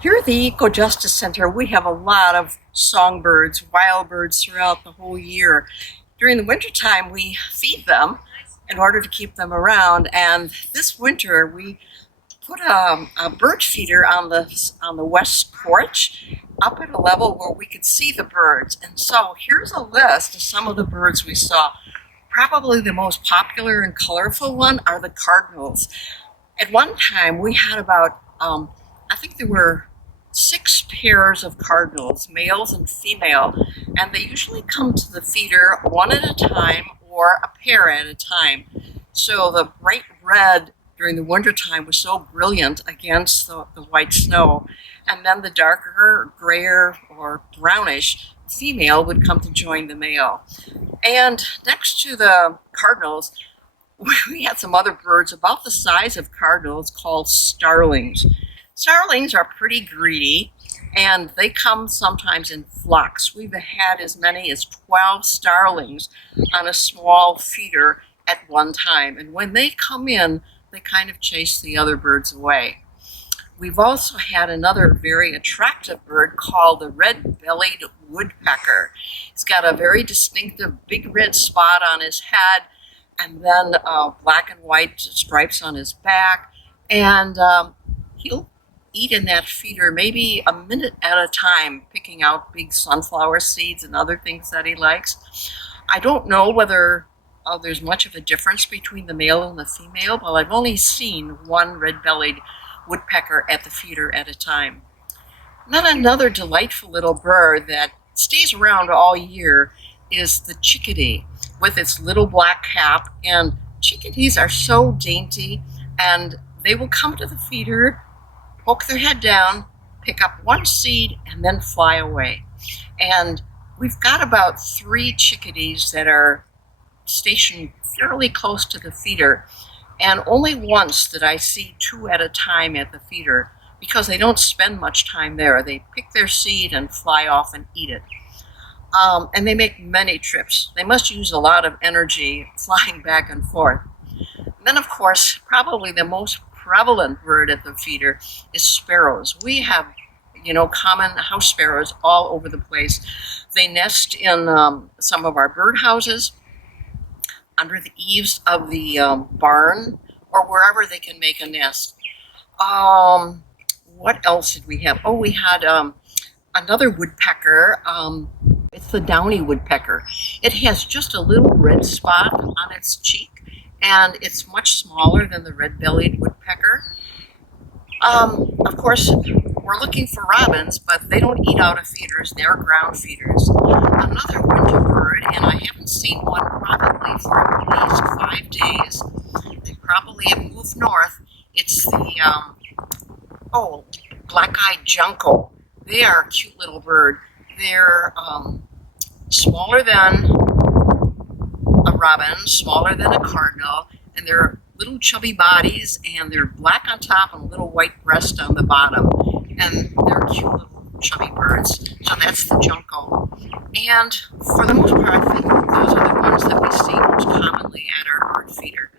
Here at the Eco Justice Center, we have a lot of songbirds, wild birds throughout the whole year. During the wintertime, we feed them in order to keep them around. And this winter, we put a bird feeder on the west porch up at a level where we could see the birds. And so here's a list of some of the birds we saw. Probably the most popular and colorful one are the cardinals. At one time, we had about, I think there were 6 pairs of cardinals, males and female, and they usually come to the feeder one at a time or a pair at a time. So the bright red during the wintertime was so brilliant against the white snow, and then the darker, grayer, or brownish female would come to join the male. And next to the cardinals, we had some other birds about the size of cardinals called starlings. Starlings are pretty greedy, and they come sometimes in flocks. We've had as many as 12 starlings on a small feeder at one time. And when they come in, they kind of chase the other birds away. We've also had another very attractive bird called the red-bellied woodpecker. He's got a very distinctive big red spot on his head, and then black and white stripes on his back. And he'll eat in that feeder maybe a minute at a time, picking out big sunflower seeds and other things that he likes. I don't know whether there's much of a difference between the male and the female, but I've only seen one red-bellied woodpecker at the feeder at a time. And then another delightful little bird that stays around all year is the chickadee with its little black cap. And chickadees are so dainty, and they will come to the feeder, poke their head down, pick up one seed, and then fly away. And we've got about 3 chickadees that are stationed fairly close to the feeder, and only once did I see 2 at a time at the feeder, because they don't spend much time there. They pick their seed and fly off and eat it. And they make many trips. They must use a lot of energy flying back and forth. And then, of course, probably the most prevalent bird at the feeder is sparrows. We have, common house sparrows all over the place. They nest in some of our birdhouses, under the eaves of the barn, or wherever they can make a nest. What else did we have? Oh, we had another woodpecker. It's the downy woodpecker. It has just a little red spot on its cheek, and it's much smaller than the red-bellied woodpecker. Of course, we're looking for robins, but they don't eat out of feeders. They're ground feeders. Another winter bird, and I haven't seen one probably for at least 5 days. They probably have moved north. It's the, black-eyed junco. They are a cute little bird. They're smaller than a robin, smaller than a cardinal, and they're little chubby bodies, and they're black on top and a little white breast on the bottom. And they're cute little chubby birds. So that's the junco. And for the most part, I think those are the ones that we see most commonly at our bird feeder.